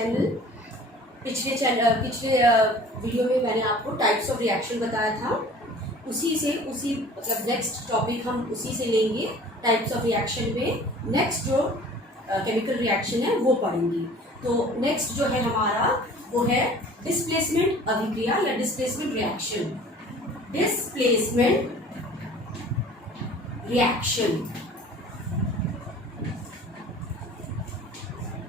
Channel. पिछले video में मैंने आपको टाइप्स ऑफ रिएक्शन बताया था, उसी मतलब नेक्स्ट टॉपिक हम उसी से लेंगे। टाइप्स ऑफ रिएक्शन में नेक्स्ट जो केमिकल रिएक्शन है वो पढ़ेंगे। तो नेक्स्ट जो है हमारा वो है डिस्प्लेसमेंट अभिक्रिया या displacement reaction. Displacement reaction,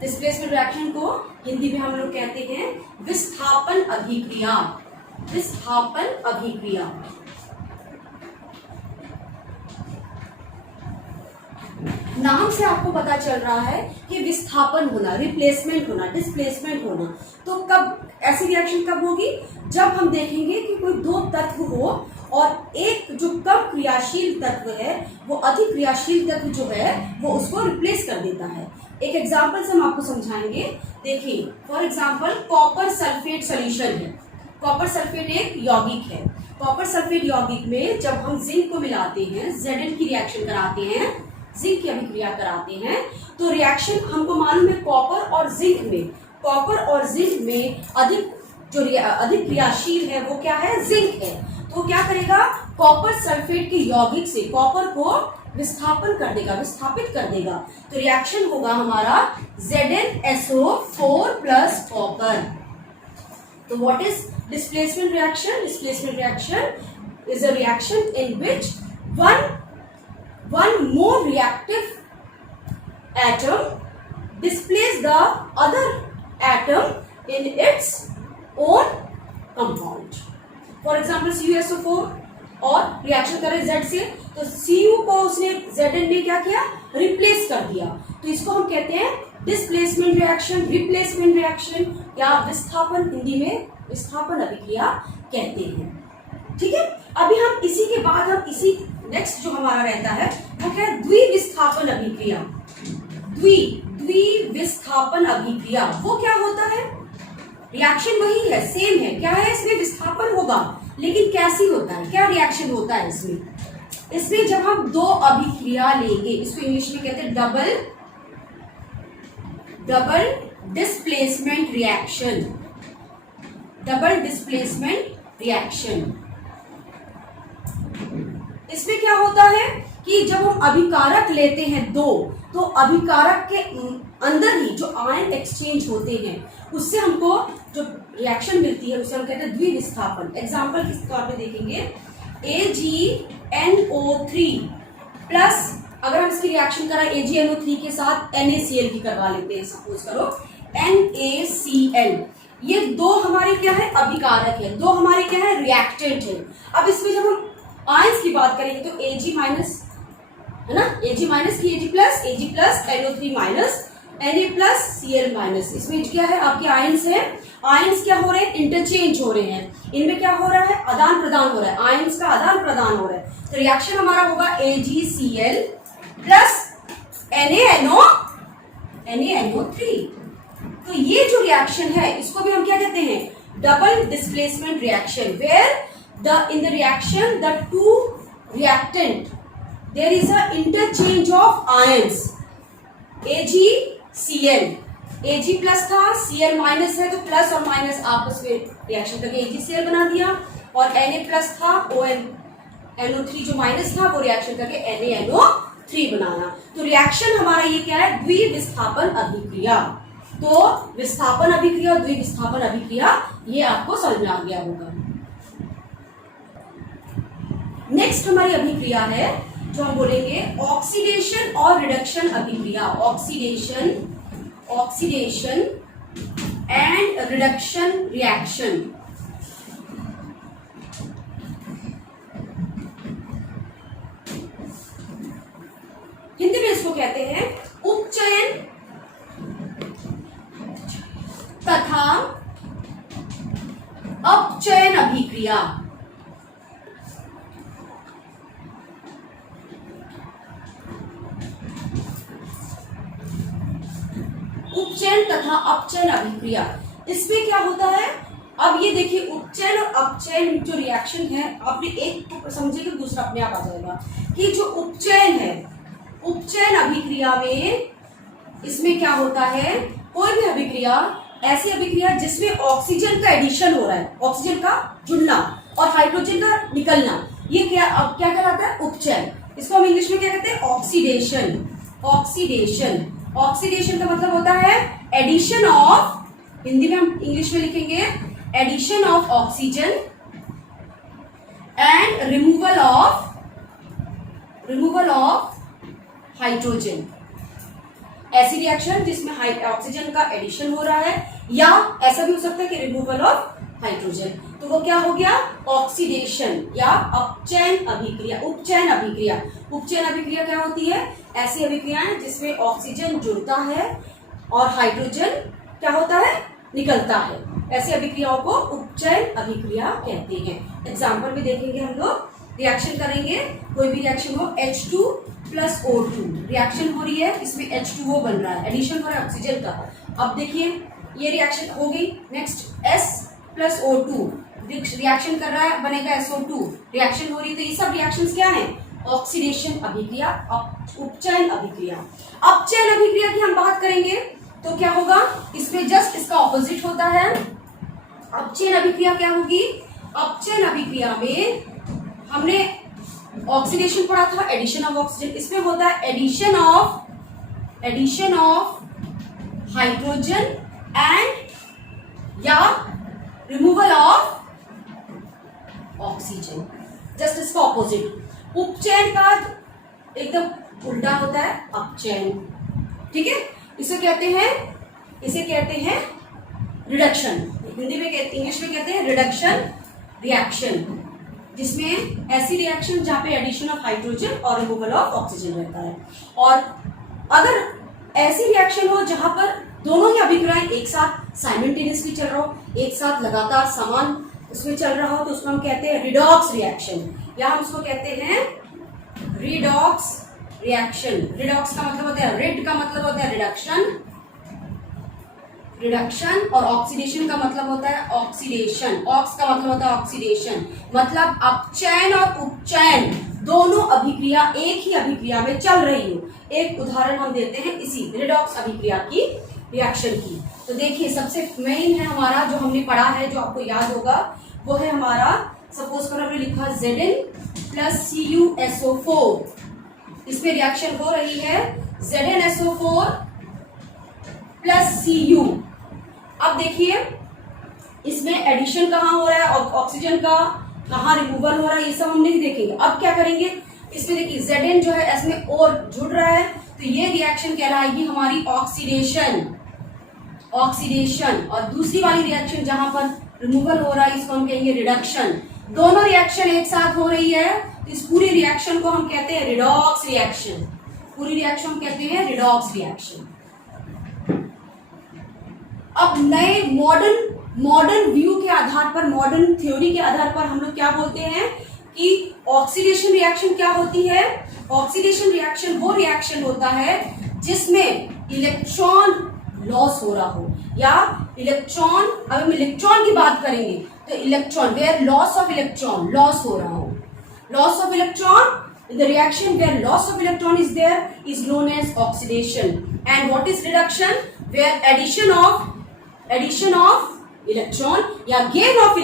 displacement reaction को हिंदी में हम लोग कहते हैं विस्थापन अभिक्रिया। विस्थापन अभिक्रिया। नाम से आपको पता चल रहा है कि विस्थापन होना, रिप्लेसमेंट होना, डिस्प्लेसमेंट होना। तो कब ऐसी रिएक्शन कब होगी? जब हम देखेंगे कि कोई दो तत्व हो और एक जो कम क्रियाशील तत्व है वो अधिक क्रियाशील तत्व जो है वो उसको रिप्लेस कर देता है। एक एग्जांपल से हम आपको समझाएंगे। देखिए, for example copper sulphate solution है। कॉपर सल्फेट एक यौगिक है। कॉपर सल्फेट यौगिक में जब हम जिंक को मिलाते हैं, Zn की रिएक्शन कराते हैं, जिंक की अभिक्रिया कराते हैं, तो रिएक्शन हमको मालूम है कॉपर और जिंक में अधिक क्रियाशील है वो क्या है? जिंक है। तो क्या करेगा? कॉपर सल्फेट के यौगिक से कॉपर को विस्थापित कर देगा। तो रिएक्शन होगा हमारा ZnSO4 प्लस कॉपर। तो what is displacement reaction? Displacement reaction is a reaction in which one more reactive atom displaces the other atom in its own compound. For example, CuSO4 और reaction करे Z से, तो Cu को उसने Zn में क्या किया? रिप्लेस कर दिया। तो इसको हम कहते हैं डिस्प्लेसमेंट रिएक्शन, रिप्लेसमेंट रिएक्शन या विस्थापन, हिंदी में विस्थापन अभिक्रिया कहते हैं। ठीक है, अभी हम इसी के बाद नेक्स्ट जो हमारा रहता है वो क्या है? द्विविस्थापन अभिक्रिया। द्विविस्थापन अभिक्रिया वो क्या होता है? रिएक्शन वही है, सेम है। क्या है? इसमें विस्थापन होगा, लेकिन कैसी होता है? क्या रिएक्शन होता है इसमें जब हम दो अभिक्रिया लेंगे, इसको इंग्लिश में कहते हैं double displacement reaction. Double displacement reaction. इसमें क्या होता है कि जब हम अभिकारक लेते हैं दो, तो अभिकारक के अंदर ही जो आयन एक्सचेंज होते हैं उससे हमको जो रिएक्शन मिलती है उसे हम कहते हैं द्विविस्थापन। एग्जांपल किस तौर पे देखेंगे? AgNO3 प्लस, अगर हम इसकी रिएक्शन करें AgNO3 के साथ NaCl की करवा लेते हैं, सपोज करो NaCl, ये दो हमारे क्या है? अभिकारक है। दो हमारे क्या है? रिएक्टेंट है। अब इसमें जब हम आयंस की बात करेंगे तो Ag माइनस है ना, Ag माइनस की Ag plus NO3 minus Na plus Cl minus. इसमें क्या है? आपके आयंस है। आयंस क्या हो रहे हैं? इंटरचेंज हो रहे हैं। इनमें क्या हो रहा है? आदान प्रदान हो रहा है। आयंस का आदान प्रदान हो रहा है। तो रिएक्शन हमारा होगा AgCl प्लस NaNO3। तो ये जो रिएक्शन है इसको भी हम क्या कहते हैं? Double displacement reaction, where in the reaction the two reactant there is a interchange of ions AgCl, Ag plus था, Cl माइनस है, तो प्लस और माइनस आपस में रिएक्शन करके AgCl बना दिया, और Na प्लस था, NO3 जो माइनस था वो रिएक्शन करके NaNO3 बनाना। तो रिएक्शन हमारा ये क्या है? द्विविस्थापन अभिक्रिया। तो विस्थापन अभिक्रिया और द्विविस्थापन अभिक्रिया ये आपको समझ में आ गया होगा। नेक्स्ट हमारी अभिक्रिया है जो हम बोलेंगे ऑक्सीडेशन और रिडक्शन अभिक्रिया। Oxidation and reduction reaction. Hindi में इसको कहते हैं उपचयन तथा अपचयन अभिक्रिया। उपचयन तथा अपचयन अभिक्रिया, इसमें क्या होता है? अब ये देखिए, उपचयन और अपचयन जो रिएक्शन है, आपने एक को समझेगा दूसरा अपने आप आ जाएगा। कि जो उपचयन है, उपचयन अभिक्रिया में इसमें क्या होता है? कोई भी अभिक्रिया ऐसी अभिक्रिया जिसमें ऑक्सीजन का एडिशन हो रहा है, ऑक्सीजन का जुड़ना और हाइड्रोजन का निकलना, ये क्या अब क्या कहलाता है? उपचयन। इसको हम इंग्लिश में क्या कहते हैं? ऑक्सीडेशन। ऑक्सीडेशन, ऑक्सीडेशन का मतलब होता है एडिशन ऑफ, हिंदी में हम इंग्लिश में लिखेंगे addition of oxygen and removal of hydrogen. ऐसी रिएक्शन जिसमें ऑक्सीजन का एडिशन हो रहा है, या ऐसा भी हो सकता है कि रिमूवल ऑफ हाइड्रोजन, तो वो क्या हो गया? ऑक्सीडेशन या अपचयन अभिक्रिया, उपचयन अभिक्रिया। उपचयन अभिक्रिया क्या होती है? ऐसी अभिक्रियाएं जिसमें ऑक्सीजन जुड़ता है और हाइड्रोजन क्या होता है? निकलता है। ऐसी अभिक्रियाओं को उपचयन अभिक्रिया कहते हैं। एग्जाम्पल भी देखेंगे हम लोग। रिएक्शन करेंगे, कोई भी रिएक्शन हो, H2 प्लस O2 रिएक्शन हो रही है, इसमें H2O बन रहा है, एडिशन हो रहा है ऑक्सीजन का। अब देखिए ये रिएक्शन हो गई। Next S plus O2 reaction कर रहा है, बनेगा SO2, रिएक्शन हो रही है। तो ये सब रिएक्शंस क्या है? ऑक्सीडेशन अभिक्रिया, उपचयन अभिक्रिया। अपचयन अभिक्रिया की हम बात करेंगे तो क्या होगा? इसमें जस्ट इसका ऑपोजिट होता है। अपचयन अभिक्रिया क्या होगी? अपचयन अभिक्रिया में हमने ऑक्सीडेशन पढ़ा था, एडिशन ऑफ ऑक्सीजन। इसमें होता है एडिशन ऑफ हाइड्रोजन एंड या रिमूवल ऑफ ऑक्सीजन, जस्ट इसका ऑपोजिट। उपचयन का एकदम उल्टा होता है अपचयन। ठीक है, इसे कहते हैं रिडक्शन। हिंदी में कहते, इंग्लिश में कहते हैं रिडक्शन रिएक्शन, जिसमें ऐसी रिएक्शन जहां पे एडिशन ऑफ हाइड्रोजन और रिमूवल ऑफ ऑक्सीजन रहता है। और अगर ऐसी रिएक्शन हो जहां पर दोनों ही अभिक्रियाएं एक साथ साइमल्टेनियसली चल रहा हो, एक साथ लगातार समान उसमें चल रहा हो, तो उसको हम कहते हैं रिडॉक्स रिएक्शन, या हम उसको कहते हैं रिडॉक्स रिएक्शन। रिडॉक्स का मतलब होता है, रिड का मतलब होता है रिडक्शन और ऑक्सीडेशन का मतलब होता है ऑक्सीडेशन। ऑक्स का मतलब होता है ऑक्सीडेशन, मतलब अपचयन और उपचयन दोनों अभिक्रिया एक ही अभिक्रिया में चल रही हो। एक उदाहरण हम देते हैं इसी रिडॉक्स अभिक्रिया की, रिएक्शन की। तो देखिए सबसे मेन है हमारा, जो हमने पढ़ा है, जो आपको याद होगा, वो है हमारा, सपोज करो हमने लिखा Zn प्लस CuSO4। इसमें रिएक्शन हो रही है ZnSO4 प्लस Cu। अब देखिए इसमें एडिशन कहाँ हो रहा है और ऑक्सीजन का कहाँ रिमूवल हो रहा है, ये सब हम नहीं देखेंगे। अब क्या करेंगे, इसमें देखिए Zn जो है इसमें और जुड़ रहा है, तो ये रिएक्शन कहलाएगी हमारी ऑक्सीडेशन। और दूसरी वाली रिएक्शन जहां पर रिमूवल हो रहा है, इसको हम कहेंगे रिडक्शन। दोनों रिएक्शन एक साथ हो रही है, तो इस पूरी रिएक्शन को हम कहते हैं रिडॉक्स रिएक्शन। पूरी रिएक्शन हम कहते हैं रिडॉक्स रिएक्शन। अब नए मॉडर्न व्यू के आधार पर, मॉडर्न थ्योरी के आधार पर हम लोग क्या बोलते हैं कि ऑक्सीडेशन रिएक्शन क्या होती है? ऑक्सीडेशन रिएक्शन वो रिएक्शन होता है जिसमें इलेक्ट्रॉन लॉस हो रहा हो, या इलेक्ट्रॉन, अब हम इलेक्ट्रॉन की बात करेंगे तो electron where loss of electron, loss हो रहा हो। Loss of electron, the reaction where loss of electron is there is known as oxidation. And what is reduction? Where addition of electron या gain of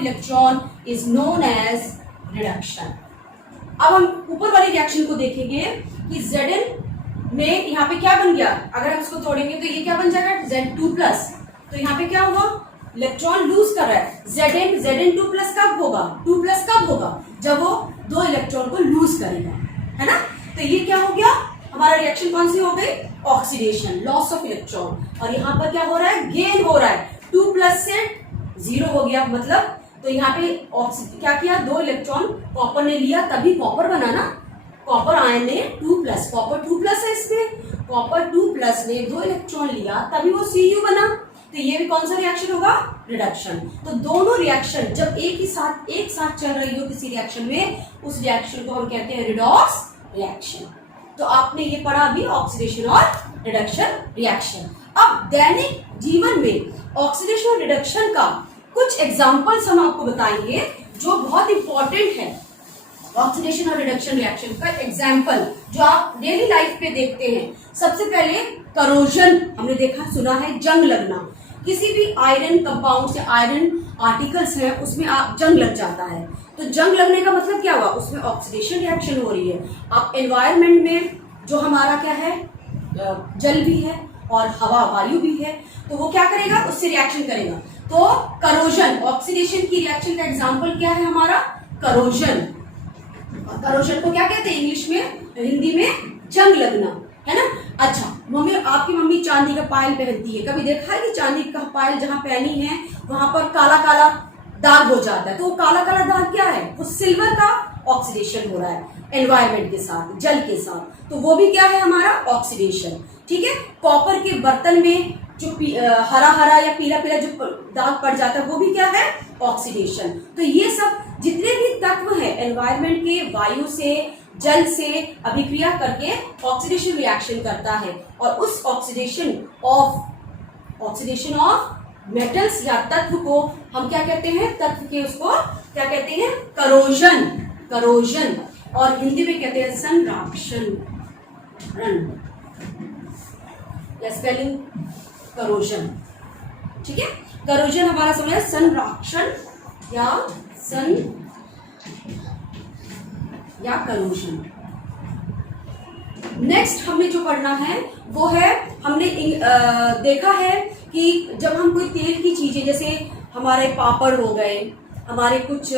electron is known as reduction. अब हम ऊपर वाली reaction को देखेंगे कि Zn में यहाँ पे क्या बन गया, अगर हम इसको तोड़ेंगे तो ये क्या बन जाएगा Z2+। तो यहाँ पे क्या हुआ, इलेक्ट्रॉन लूज कर रहा है। Zn2+ कब होगा, 2+ कब होगा, जब वो दो इलेक्ट्रॉन को लूज करेगा, है ना। तो ये क्या हो गया, हमारा रिएक्शन कौन सी हो गई, ऑक्सीडेशन, लॉस ऑफ इलेक्ट्रॉन। और यहाँ पर क्या हो रहा है, गेन हो रहा है, 2+ से 0 हो गया, मतलब तो यहाँ पे क्या किया, दो इलेक्ट्रॉन कॉपर ने लिया, तभी कॉपर बना ना, कॉपर आयन ने 2+, कॉपर 2+ है इसमें, कॉपर 2+ ने दो इलेक्ट्रॉन लिया तभी वो Cu बना। तो ये भी कौन सा रिएक्शन होगा, रिडक्शन। तो दोनों रिएक्शन जब एक साथ चल रही हो किसी रिएक्शन में, उस रिएक्शन को हम कहते हैं रिडॉक्स रिएक्शन। तो आपने ये पढ़ा अभी ऑक्सीडेशन और रिडक्शन रिएक्शन। अब दैनिक जीवन में ऑक्सीडेशन और रिडक्शन का कुछ एग्जाम्पल्स हम आपको बताएंगे जो बहुत इंपॉर्टेंट है। ऑक्सीडेशन और रिडक्शन रिएक्शन का एग्जाम्पल जो आप डेली लाइफ पे देखते हैं, सबसे पहले करोजन हमने देखा सुना है, जंग लगना। किसी भी आयरन कंपाउंड से आयरन आर्टिकल्स है उसमें आप जंग लग जाता है, तो जंग लगने का मतलब क्या हुआ, उसमें ऑक्सीडेशन रिएक्शन हो रही है। आप एनवायरमेंट में जो हमारा क्या है, जल भी है और हवा वायु भी है, तो वो क्या करेगा, उससे रिएक्शन करेगा। तो करोजन ऑक्सीडेशन की रिएक्शन का एग्जाम्पल क्या है हमारा, करोजन। करोजन को क्या कहते हैं इंग्लिश में, हिंदी में जंग लगना, है ना। अच्छा, मम्मी आपकी मम्मी चांदी का पायल पहनती है, कभी देखा है कि चांदी का पायल जहां पहनी है वहां पर काला काला दाग हो जाता है, तो वो काला काला दाग क्या है, वो सिल्वर का ऑक्सीडेशन हो रहा है एनवायरमेंट के साथ, जल के साथ, तो वो भी क्या है हमारा ऑक्सीडेशन। ठीक है, कॉपर के बर्तन में जो हरा हरा या पीला पीला जो दाग पड़ जाता है वो भी क्या है, ऑक्सीडेशन। तो ये सब जितने भी तत्व है एनवायरमेंट के, वायु से जल से अभिक्रिया करके ऑक्सीडेशन रिएक्शन करता है, और उस ऑक्सीडेशन ऑफ मेटल्स या तत्व को हम क्या कहते हैं, तत्व के उसको क्या कहते हैं, करोजन। करोजन और हिंदी में कहते हैं संराक्षण, या स्पेलिंग करोजन। ठीक है, करोजन हमारा समझ संराक्षण या करोजन। नेक्स्ट हमने जो पढ़ना है वो है, हमने देखा है कि जब हम कोई तेल की चीजें, जैसे हमारे पापड़ हो गए, हमारे कुछ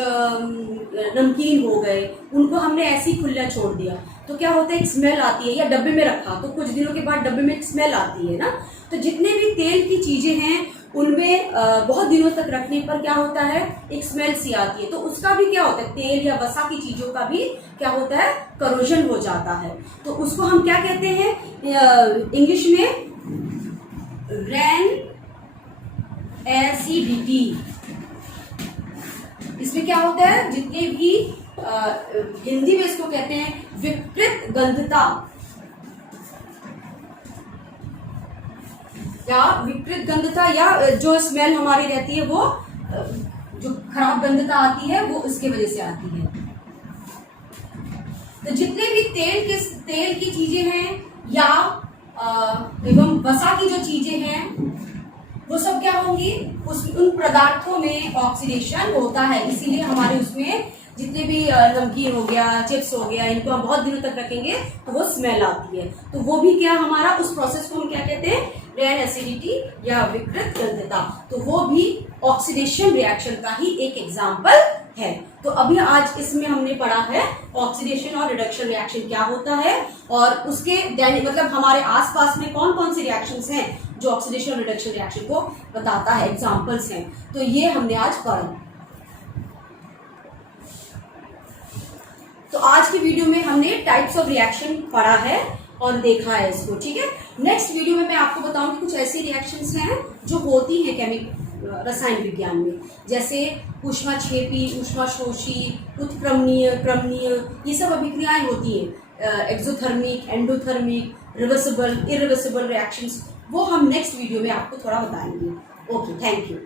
नमकीन हो गए, उनको हमने ऐसे ही खुला छोड़ दिया तो क्या होता है, एक स्मेल आती है, या डब्बे में रखा तो कुछ दिनों के बाद डब्बे में एक स्मेल आती है ना। तो जितने भी तेल की चीजें हैं उनमें बहुत दिनों तक रखने पर क्या होता है, एक स्मेल सी आती है, तो उसका भी क्या होता है, तेल या वसा की चीजों का भी क्या होता है, करोजन हो जाता है। तो उसको हम क्या कहते हैं इंग्लिश में, रैन एसिडिटी। इसमें क्या होता है, जितने भी हिंदी में इसको कहते हैं विकृत गंधता या विकृत गंधता, या जो स्मेल हमारी रहती है वो जो खराब गंधता आती है वो उसके वजह से आती है। तो जितने भी तेल की चीजें हैं या एवं वसा की जो चीजें हैं वो सब क्या होंगी, उन पदार्थों में ऑक्सीडेशन होता है, इसीलिए हमारे उसमें जितने भी नमकीन हो गया, चिप्स हो गया, इनको हम बहुत दिनों तक रखेंगे तो वो स्मेल आती है। तो वो भी क्या हमारा, उस प्रोसेस को हम क्या कहते हैं, रैन एसिडिटी या विकृत गंधता। तो वो भी ऑक्सीडेशन रिएक्शन का ही एक एग्जाम्पल है। तो अभी आज इसमें हमने पढ़ा है ऑक्सीडेशन और रिडक्शन रिएक्शन क्या होता है, और उसके मतलब हमारे आसपास में कौन कौन से रिएक्शंस हैं जो ऑक्सीडेशन और रिडक्शन रिएक्शन को बताता है, एग्जाम्पल्स हैं। तो ये हमने आज पढ़ा। तो आज की वीडियो में हमने टाइप्स ऑफ रिएक्शन पढ़ा है और देखा है इसको। ठीक है, नेक्स्ट वीडियो में मैं आपको बताऊंगी कुछ ऐसी रिएक्शंस हैं जो होती हैं रसायन विज्ञान में, जैसे ऊष्माक्षेपी, ऊष्माशोषी, उत्क्रमणीय, क्रमणीय, ये सब अभिक्रियाएं होती हैं, exothermic, endothermic, reversible, irreversible reactions, वो हम नेक्स्ट वीडियो में आपको थोड़ा बताएंगे। Okay, thank you.